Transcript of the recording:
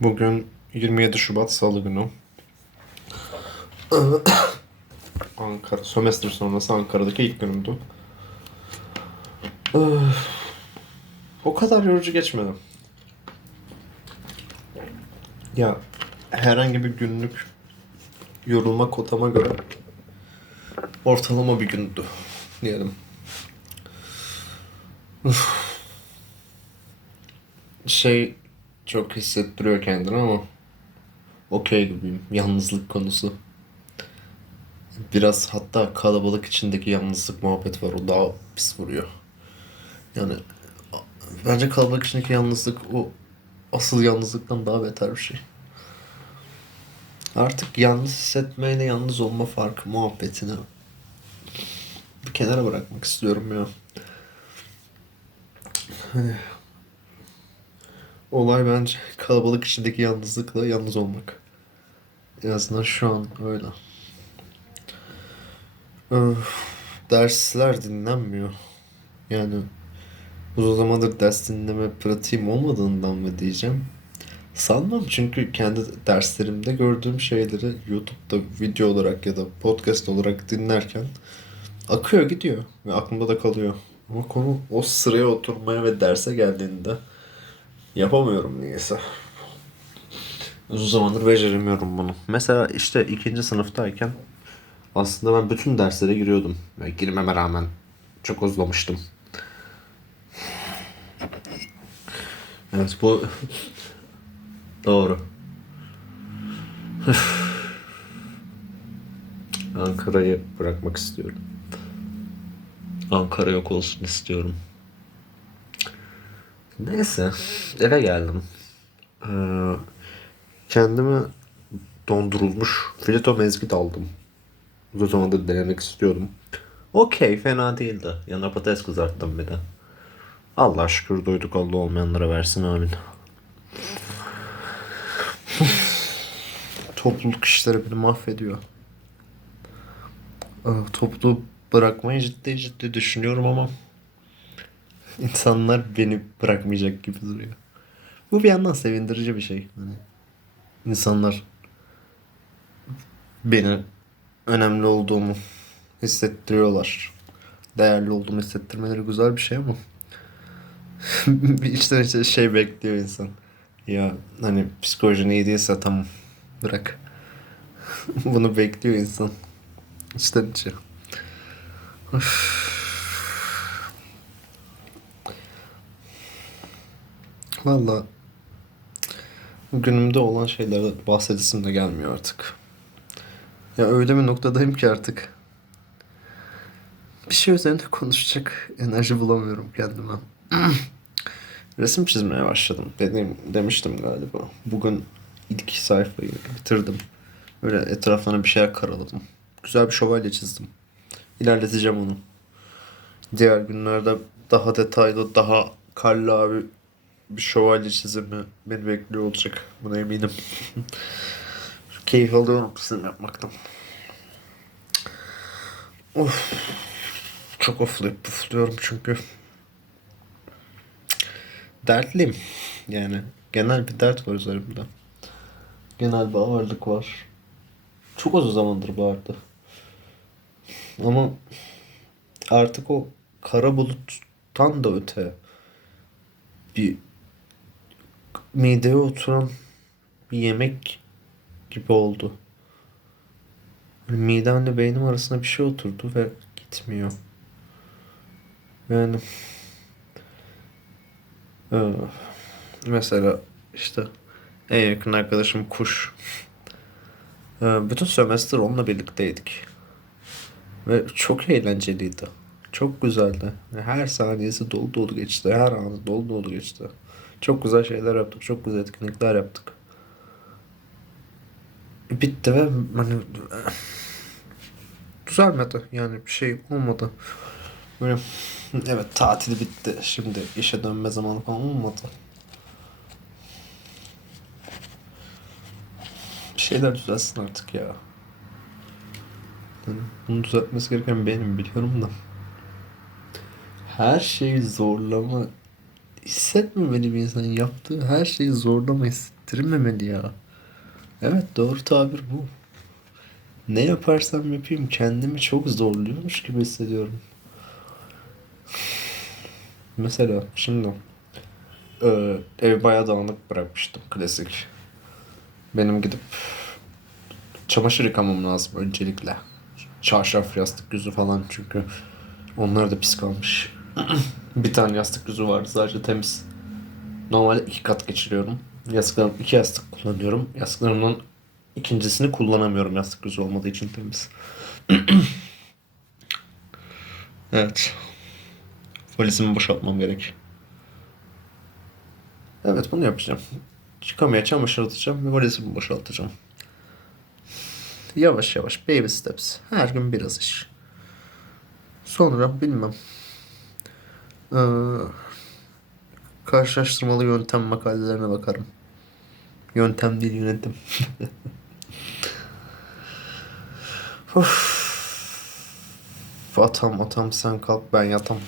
Bugün 27 Şubat Salı günü. Ankara, sömestr sonrası Ankara'daki ilk günümdü. O kadar yorucu geçmedi. Ya herhangi bir günlük yorulma kotama göre ortalama bir gündü diyelim. Şey çok hissettiriyor kendini ama okey gibiyim. Yalnızlık konusu. Biraz hatta kalabalık içindeki yalnızlık muhabbet var. O daha pis vuruyor. Yani bence kalabalık içindeki yalnızlık o asıl yalnızlıktan daha beter bir şey. Artık yalnız hissetmeyle yalnız olma farkı muhabbetini bir kenara bırakmak istiyorum ya. Hani olay bence kalabalık içindeki yalnızlıkla yalnız olmak. En azından şu an öyle. Öf, dersler dinlenmiyor. Yani uzun zamandır ders dinleme pratiğim olmadığından mı diyeceğim. Sanmam çünkü kendi derslerimde gördüğüm şeyleri YouTube'da video olarak ya da podcast olarak dinlerken akıyor gidiyor ve aklımda da kalıyor. Ama konu o sıraya oturmaya ve derse geldiğinde yapamıyorum niyeyse. Uzun zamandır beceremiyorum bunu. Mesela işte ikinci sınıftayken aslında ben bütün derslere giriyordum. Ve girmeme rağmen çok özlemiştim. Evet bu doğru. Ankara'yı bırakmak istiyorum. Ankara yok olsun istiyorum. Neyse eve geldim. Ee, kendime dondurulmuş fileto mezgit aldım. Uzun zamandır denemek istiyordum. Okey fena değildi. Yanına patates kızarttım bir de. Allah şükür doyduk Allah olmayanlara versin amin. Topluluk işleri beni mahvediyor. Ee, Toplu bırakmayı ciddi ciddi düşünüyorum ama insanlar beni bırakmayacak gibi duruyor. Bu bir yandan sevindirici bir şey. Hani insanlar beni önemli olduğumu hissettiriyorlar. Değerli olduğumu hissettirmeleri güzel bir şey ama içten içe şey bekliyor insan. Ya hani psikolojin iyi değilse tamam bırak. Bunu bekliyor insan. İçten içe. Üf. Valla günümde olan şeylerden bahsedesim de gelmiyor artık. Ya öyle bir noktadayım ki artık. Bir şey üzerinde konuşacak enerji bulamıyorum kendime. Resim çizmeye başladım. Dediğim, demiştim galiba. Bugün ilk sayfayı bitirdim. Böyle etraflarına bir şeyler karaladım. Güzel bir şövalye çizdim. İlerleteceğim onu. Diğer günlerde daha detaylı, daha karlı abi bir şövalye çizimi beni bekliyor olacak. Buna eminim. Keyif alıyorum çizim yapmaktan. Of. Çok oflayıp pufluyorum çünkü. Dertliyim. Yani genel bir dert var üzerimde. Genel bir ağırlık var. Çok uzun zamandır vardı. Ama artık o kara buluttan da öte bir mideye oturan bir yemek gibi oldu. Midemle beynim arasında bir şey oturdu ve gitmiyor. Yani Ee, mesela işte en yakın arkadaşım Kuş. Ee, bütün sömestr onunla birlikteydik. Ve çok eğlenceliydi. Çok güzeldi. Her saniyesi dolu dolu geçti. Her anı dolu dolu geçti. Çok güzel şeyler yaptık. Çok güzel etkinlikler yaptık. Bitti ve hani düzelmedi. Yani bir şey olmadı. Böyle evet tatil bitti. Şimdi işe dönme zamanı falan olmadı. Şeyler düzelsin artık ya. Yani bunu düzeltmesi gereken benim biliyorum da. Her şeyi zorlama hissetmemeli bir insan. Yaptığı her şeyi zorlama hissettirmemeli ya. Evet doğru tabir bu. Ne yaparsam yapayım kendimi çok zorluyormuş gibi hissediyorum. Mesela şimdi e, ev bayağı dağınık bırakmıştım klasik. Benim gidip çamaşır yıkamam lazım öncelikle. Çarşaf, yastık yüzü falan çünkü onlar da pis kalmış. bir tane yastık yüzü vardı sadece temiz. Normalde iki kat geçiriyorum. Yastıklarım iki yastık kullanıyorum. Yastıklarımdan ikincisini kullanamıyorum yastık yüzü olmadığı için temiz. evet. Valizimi boşaltmam gerek. Evet bunu yapacağım. Çıkamaya çamaşır atacağım ve valizimi boşaltacağım. Yavaş yavaş baby steps. Her gün biraz iş. Sonra bilmem. Ee, karşılaştırmalı yöntem makalelerine bakarım. Yöntem değil yönetim. of. Atam atam sen kalk ben yatam.